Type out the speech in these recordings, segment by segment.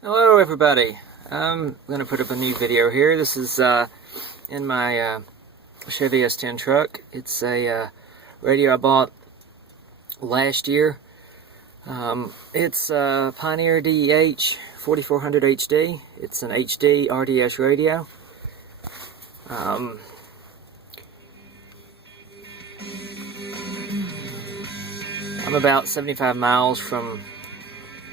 Hello everybody, I'm going to put up a new video here. This is in my Chevy S10 truck. It's a radio I bought last year. It's a Pioneer DEH-4400HD. It's an HD RDS radio. I'm about 75 miles from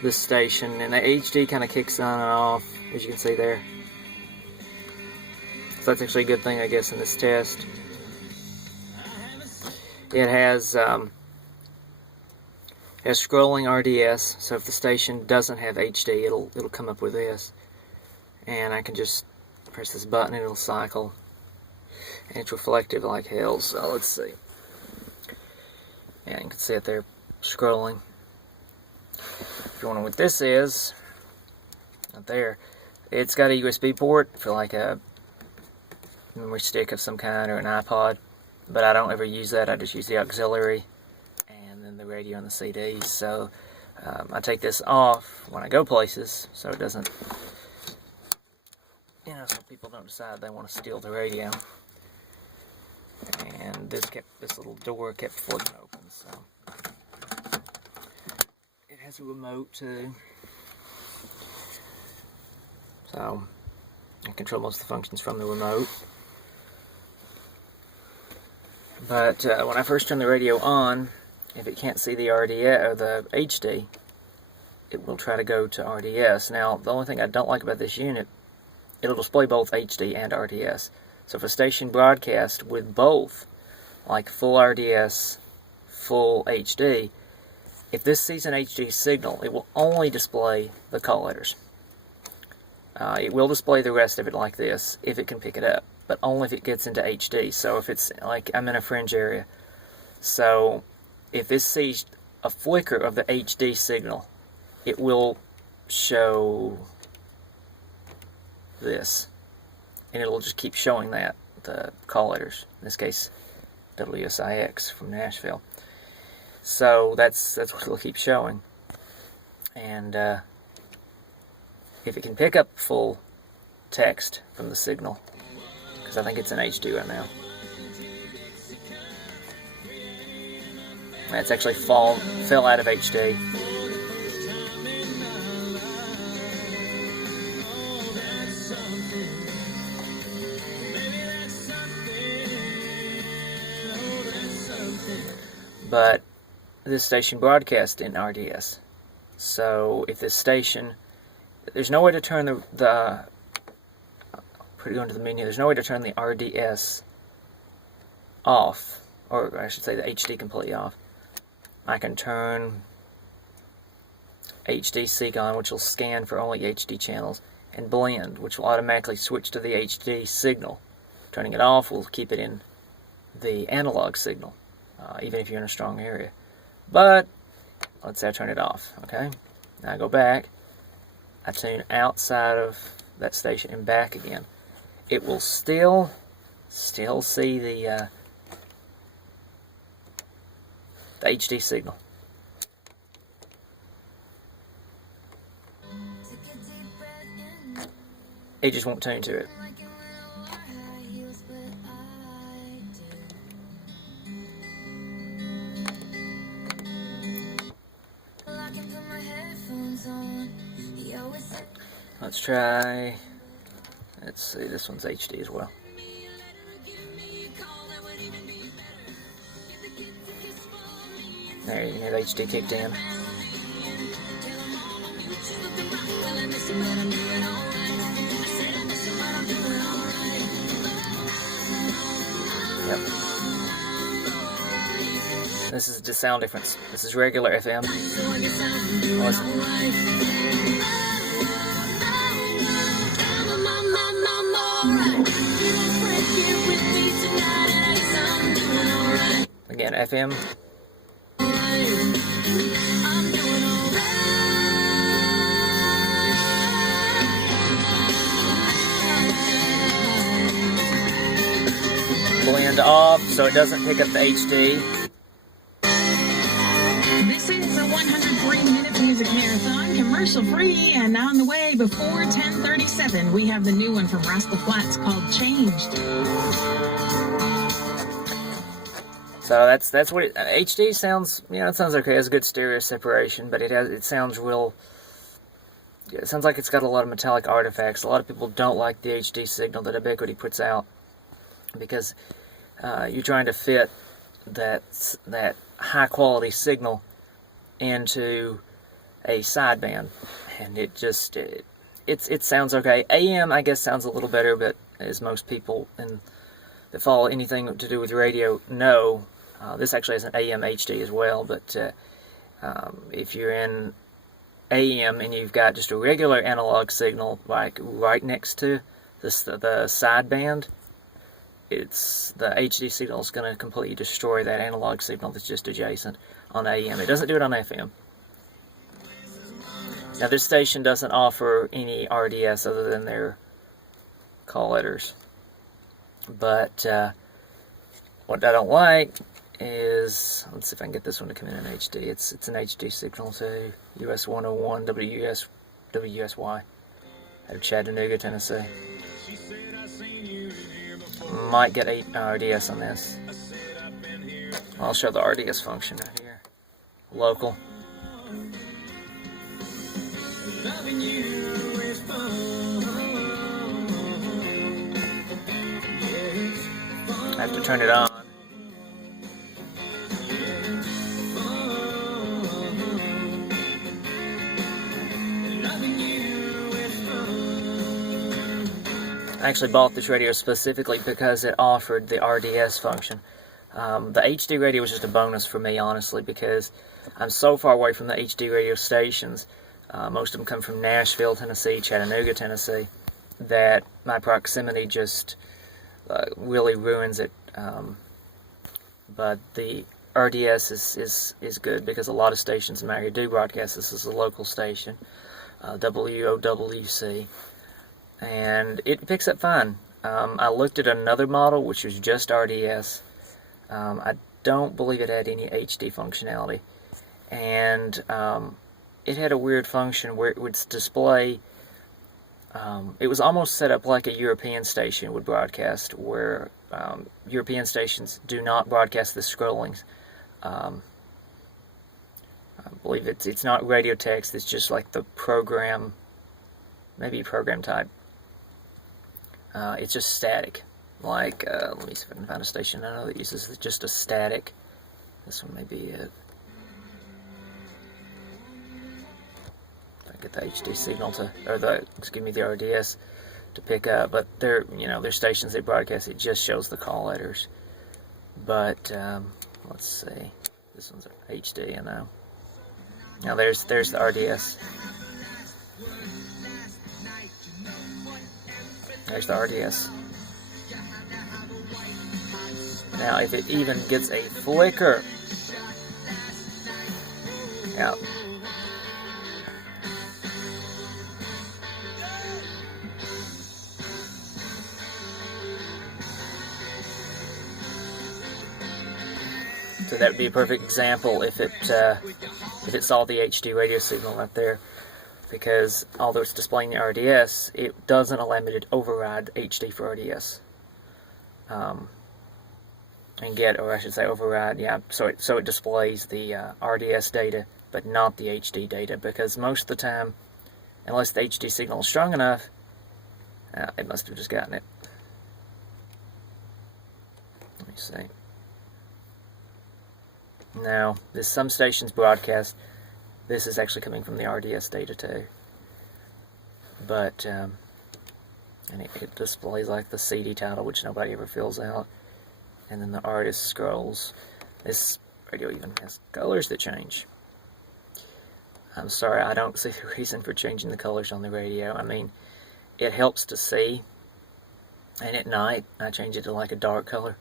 this station, and the HD kind of kicks on and off, as you can see there. So that's actually a good thing, I guess, in this test. It has scrolling RDS, so if the station doesn't have HD, it'll come up with this, and I can just press this button and it'll cycle, and it's reflective like hell. So let's see. Yeah, you can see it there scrolling. If you wonder what this is, up there, it's got a USB port for like a memory stick of some kind or an iPod, but I don't ever use that. I just use the auxiliary and then the radio and the CDs. So I take this off when I go places so it doesn't, so people don't decide they want to steal the radio. And this little door kept floating open, so. Has a remote too, so I control most of the functions from the remote. But when I first turn the radio on, if it can't see the RDS or the HD, it will try to go to RDS. Now, the only thing I don't like about this unit, it'll display both HD and RDS. So if a station broadcasts with both, like full RDS, full HD, if this sees an HD signal, it will only display the call letters. It will display the rest of it like this, if it can pick it up, but only if it gets into HD. So if it's, like, I'm in a fringe area, so if this sees a flicker of the HD signal, it will show this, and it'll just keep showing that, the call letters, in this case, WSIX from Nashville. So that's what it'll keep showing. And if it can pick up full text from the signal, because I think it's in HD right now. It's actually fell out of HD. But this station broadcasts in RDS. So if this station, there's no way to turn the go into the menu, there's no way to turn the RDS off, or I should say the HD completely off. I can turn HD Seek on, which will scan for only HD channels, and Blend, which will automatically switch to the HD signal. Turning it off will keep it in the analog signal, even if you're in a strong area. But let's say I turn it off, okay? Now I go back, I tune outside of that station and back again. It will still see the HD signal. It just won't tune to it. Let's try, let's see, this one's HD as well. There, you can hear the HD kicked in. Yep. This is the sound difference. This is regular FM. Listen. Again, FM. Blend off so it doesn't pick up the HD. This is a 103-minute music marathon commercial. free and on the way before 10:37. We have the new one from Rascal Flatts called Changed. So that's what HD sounds. It sounds okay. It has a good stereo separation, but it sounds real. It sounds like it's got a lot of metallic artifacts. A lot of people don't like the HD signal that Ubiquiti puts out because you're trying to fit that high quality signal into a sideband, and it sounds okay. AM, I guess, sounds a little better, but as most people that follow anything to do with radio know, this actually has an AM HD as well. But if you're in AM and you've got just a regular analog signal like right next to the sideband, the HD signal is going to completely destroy that analog signal that's just adjacent on AM. It doesn't do it on FM. Now this station doesn't offer any RDS other than their call letters. But what I don't like is, let's see if I can get this one to come in HD. It's an HD signal to US 101 WSY out of Chattanooga, Tennessee. Might get 8 RDS on this. I'll show the RDS function right here. Local. I have to turn it on. I actually bought this radio specifically because it offered the RDS function. The HD radio was just a bonus for me, honestly, because I'm so far away from the HD radio stations. Most of them come from Nashville, Tennessee, Chattanooga, Tennessee, that my proximity just really ruins it. But the RDS is good because a lot of stations in my area do broadcast. This is a local station, WOWC, and it picks up fine. I looked at another model which was just RDS. I don't believe it had any HD functionality, and it had a weird function where it would display. It was almost set up like a European station would broadcast, where European stations do not broadcast the scrollings. I believe it's not radio text, it's just like the program, maybe program type. It's just static. Like, let me see if I can find a station I know that uses just a static. This one may be it. Get the HD signal to, or the RDS to pick up, but they're stations they broadcast, it just shows the call letters. But let's see, this one's HD, I know. Now there's the RDS. There's the RDS. Now if it even gets a flicker, yeah. So that would be a perfect example if it saw the HD radio signal right there, because although it's displaying the RDS, it doesn't allow me to override HD for RDS, and get, or I should say override, yeah. So it displays the RDS data, but not the HD data, because most of the time, unless the HD signal is strong enough, it must have just gotten it. Let me see. Now, there's some stations broadcast. This is actually coming from the RDS data too. But, and it displays like the CD title, which nobody ever fills out. And then the artist scrolls. This radio even has colors that change. I'm sorry, I don't see the reason for changing the colors on the radio. I mean, it helps to see. And at night, I change it to like a dark color.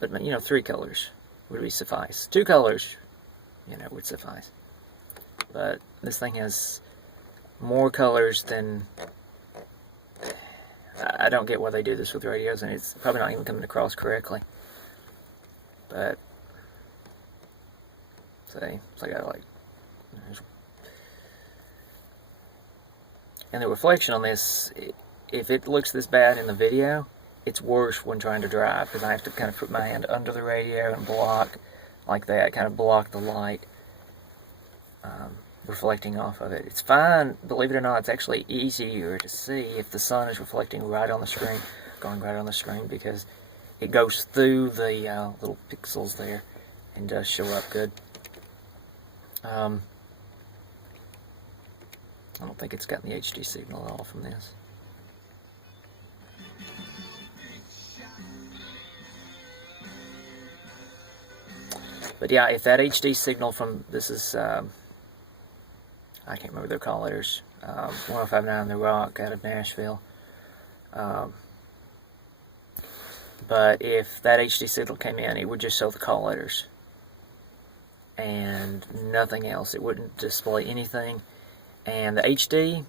But, 3 colors would be suffice. 2 colors, would suffice. But this thing has more colors than... I don't get why they do this with radios, and it's probably not even coming across correctly. But, see, so I got like... And the reflection on this, if it looks this bad in the video, it's worse when trying to drive, because I have to kind of put my hand under the radio and block like that, kind of block the light reflecting off of it. It's fine, believe it or not, it's actually easier to see if the sun is reflecting right on the screen, going right on the screen, because it goes through the little pixels there and does show up good. I don't think it's gotten the HD signal at all from this. But yeah, if that HD signal from, this is, I can't remember their call letters, 1059 The Rock out of Nashville. But if that HD signal came in, it would just show the call letters and nothing else. It wouldn't display anything, and the HD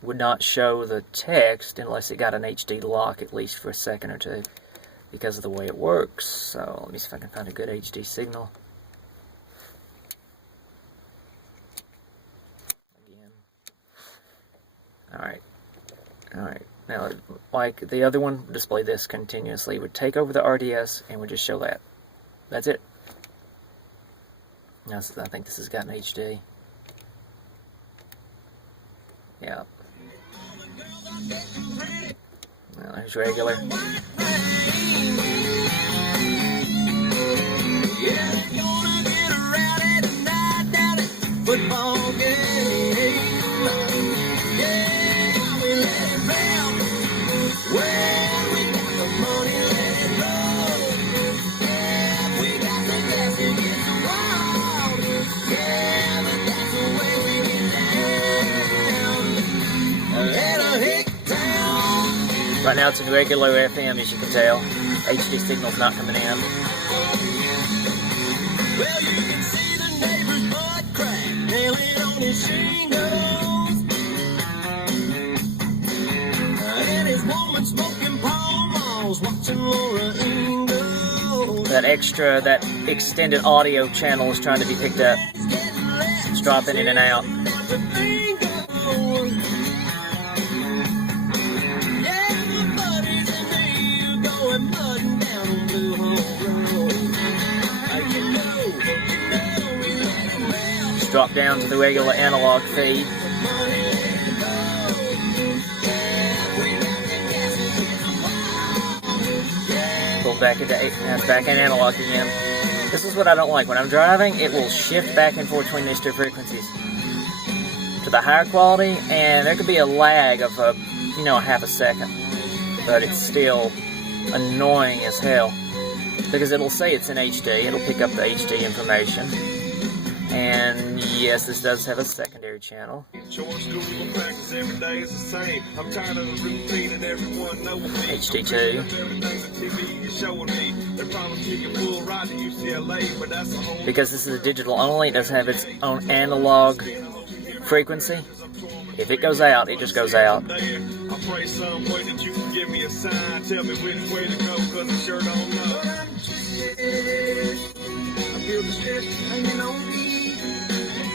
would not show the text unless it got an HD lock, at least for a second or two, because of the way it works. So let me see if I can find a good HD signal. Again. Alright. Now, like the other one, display this continuously. It would take over the RDS and would just show that. That's it. Now, I think this has got an HD. Yeah. Well, there's regular. Right now it's in regular FM, as you can tell. HD signal's not coming in. Well, you can see the neighbor's butt crack, nailing on his shingles. And his woman smoking Pall Malls, watching Laura Ingalls. That extended audio channel is trying to be picked up. It's dropping in and out. Just drop down to the regular analog feed. Pull back into back in analog again. This is what I don't like. When I'm driving, it will shift back and forth between these two frequencies to the higher quality, and there could be a lag of a half a second, but it's still annoying as hell, because it'll say it's in HD, it'll pick up the HD information, and yes, this does have a secondary channel. HD2. Because this is a digital only, it doesn't have its own analog frequency. If it goes out, it just goes out. I pray some way that you can give me a sign. Tell me which way to go, cause I sure don't know. I feel the stress hanging on me.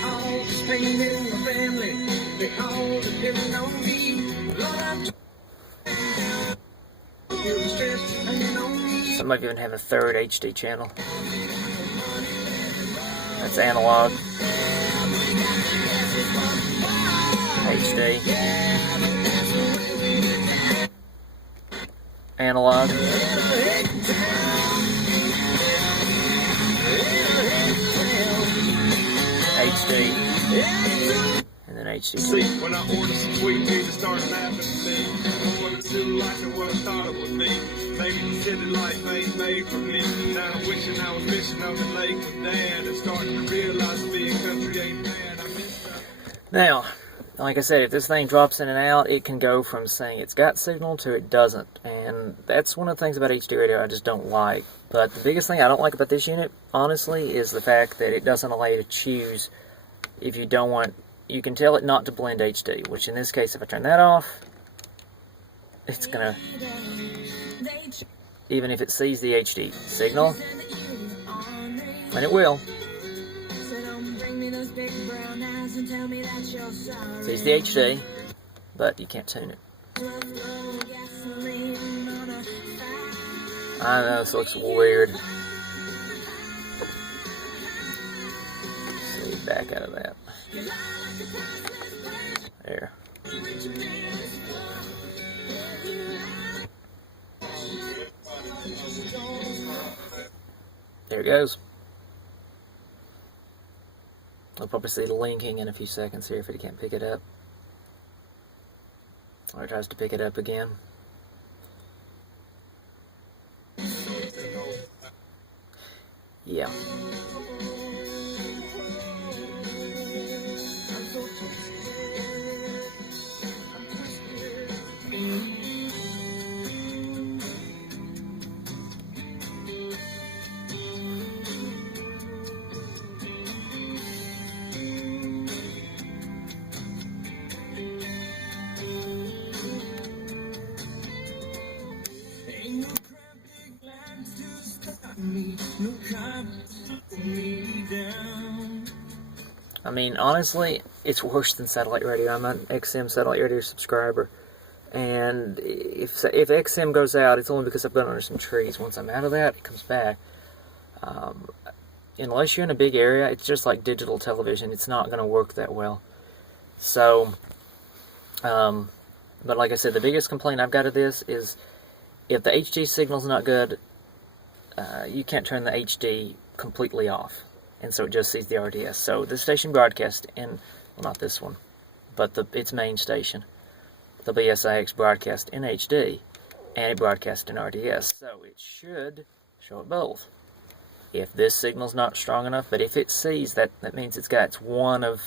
All this pain in my family, they all depend on me. Lord, I feel the stress hanging on me. Some might even have a third HD channel. That's analog. HD. Analog. HD. And then HD2. See, when I ordered some sweet tea to start laughing at me, I wanted to like it what I thought it would be. Maybe the city life ain't made for me. Now I'm wishing I was fishing on the lake with Dad and starting to realize being country ain't bad. I miss that. Now, like I said, if this thing drops in and out, it can go from saying it's got signal to it doesn't. And that's one of the things about HD radio I just don't like. But the biggest thing I don't like about this unit, honestly, is the fact that it doesn't allow you to choose if you don't want. You can tell it not to blend HD, which in this case, if I turn that off, it's gonna, even if it sees the HD signal, and it will, So it's the HD, but you can't tune it. I know, this looks weird. Let's see, back out of that. There. There it goes. I'll probably see the linking in a few seconds here if it can't pick it up. Or it tries to pick it up again. Yeah. I mean, honestly, it's worse than satellite radio. I'm an XM satellite radio subscriber, and if XM goes out, it's only because I've gone under some trees. Once I'm out of that, it comes back. Unless you're in a big area, it's just like digital television. It's not going to work that well. So, but like I said, the biggest complaint I've got of this is if the HD signal's not good, you can't turn the HD completely off. And so it just sees the RDS. So this station broadcast in, well, not this one, but its main station, the BSIX broadcast in HD, and it broadcast in RDS. So it should show it both. If this signal's not strong enough, but if it sees that, that means it's one of,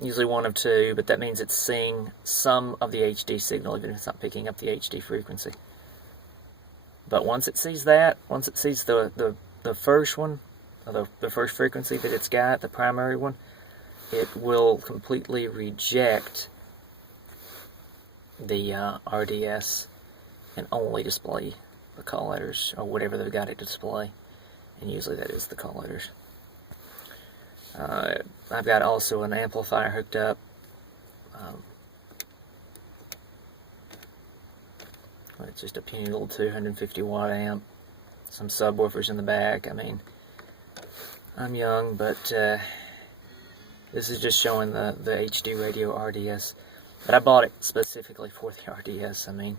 usually one of two, but that means it's seeing some of the HD signal, even if it's not picking up the HD frequency. But once it sees that, once it sees the first one, the first frequency that it's got, the primary one, it will completely reject the RDS and only display the call letters, or whatever they've got it to display. And usually that is the call letters. I've got also an amplifier hooked up. It's just a puny little 250 watt amp. Some subwoofers in the back. I mean, I'm young, but this is just showing the HD radio RDS. But I bought it specifically for the RDS. I mean,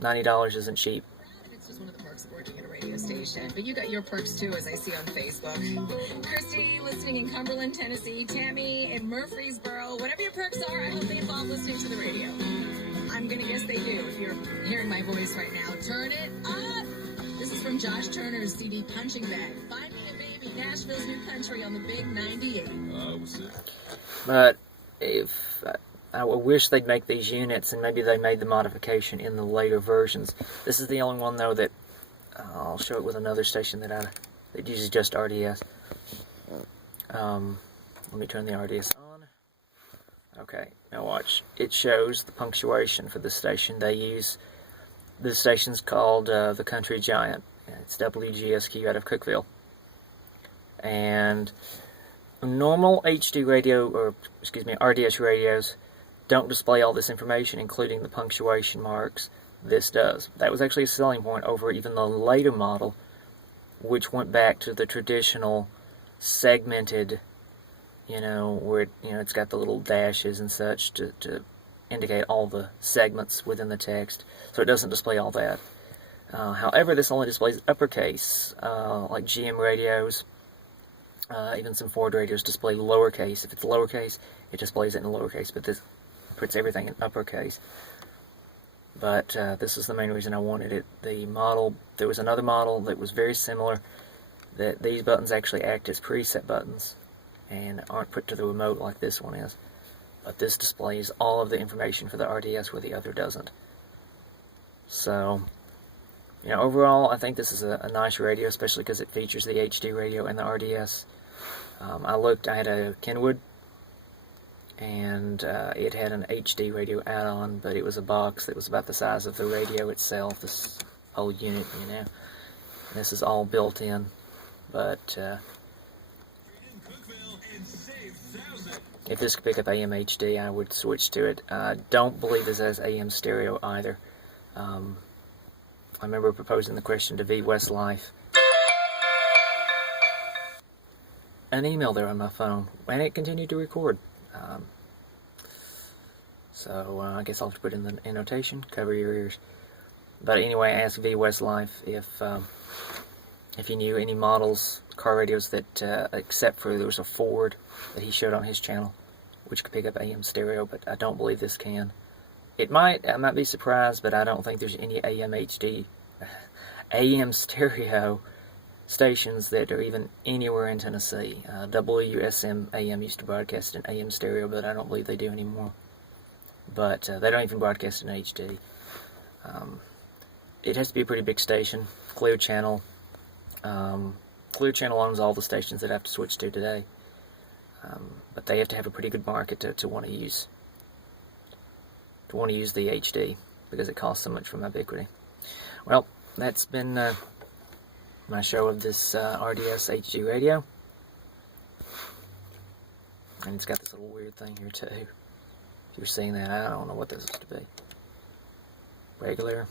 $90 isn't cheap. It's just one of the perks of working at a radio station. But you got your perks too, as I see on Facebook. Christy, listening in Cumberland, Tennessee. Tammy in Murfreesboro. Whatever your perks are, I hope they involve listening to the radio. I'm going to guess they do if you're hearing my voice right now. Turn it up! This is from Josh Turner's CD Punching Bag. Find Me a Baby, Nashville's New Country on the Big 98. But if I wish they'd make these units, and maybe they made the modification in the later versions. This is the only one though that I'll show it with another station that uses just RDS. Let me turn the RDS on. Okay, now watch. It shows the punctuation for this station. They use, this station's called the Country Giant. It's WGSQ out of Cookeville. And normal HD radio, or excuse me, RDS radios don't display all this information, including the punctuation marks. This does. That was actually a selling point over even the later model, which went back to the traditional segmented, you know, where it's got the little dashes and such to indicate all the segments within the text, so it doesn't display all that. However, this only displays uppercase, like GM radios, even some Ford radios display lowercase. If it's lowercase, it displays it in lowercase, but this puts everything in uppercase. But this is the main reason I wanted it. The model, there was another model that was very similar, that these buttons actually act as preset buttons and aren't put to the remote like this one is. But this displays all of the information for the RDS where the other doesn't. So, overall, I think this is a nice radio, especially because it features the HD radio and the RDS. I had a Kenwood, and it had an HD radio add-on, but it was a box that was about the size of the radio itself, this whole unit, This is all built in, but If this could pick up AM HD, I would switch to it. I don't believe this has AM stereo either. I remember proposing the question to V Westlife. An email there on my phone, and it continued to record. So I guess I'll have to put in the annotation, cover your ears. But anyway, I asked V Westlife if he knew any models, car radios that, except for there was a Ford that he showed on his channel, which could pick up AM stereo, but I don't believe this can. It might, I might be surprised, but I don't think there's any AM stereo stations that are even anywhere in Tennessee. WSM AM used to broadcast in AM stereo, but I don't believe they do anymore. But they don't even broadcast in HD. It has to be a pretty big station, Clear Channel. Clear Channel owns all the stations that I have to switch to today. But they have to have a pretty good market to want to use the HD, because it costs so much from Ubiquity. Well, that's been my show of this RDS HD radio. And it's got this little weird thing here too. If you're seeing that, I don't know what this is to be. Regular,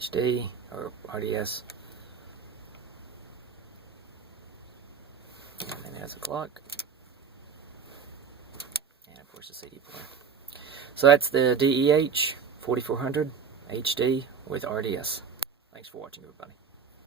HD, or RDS. And then it has a clock. And of course the CD player. So that's the DEH-4400 HD with RDS. Thanks for watching, everybody.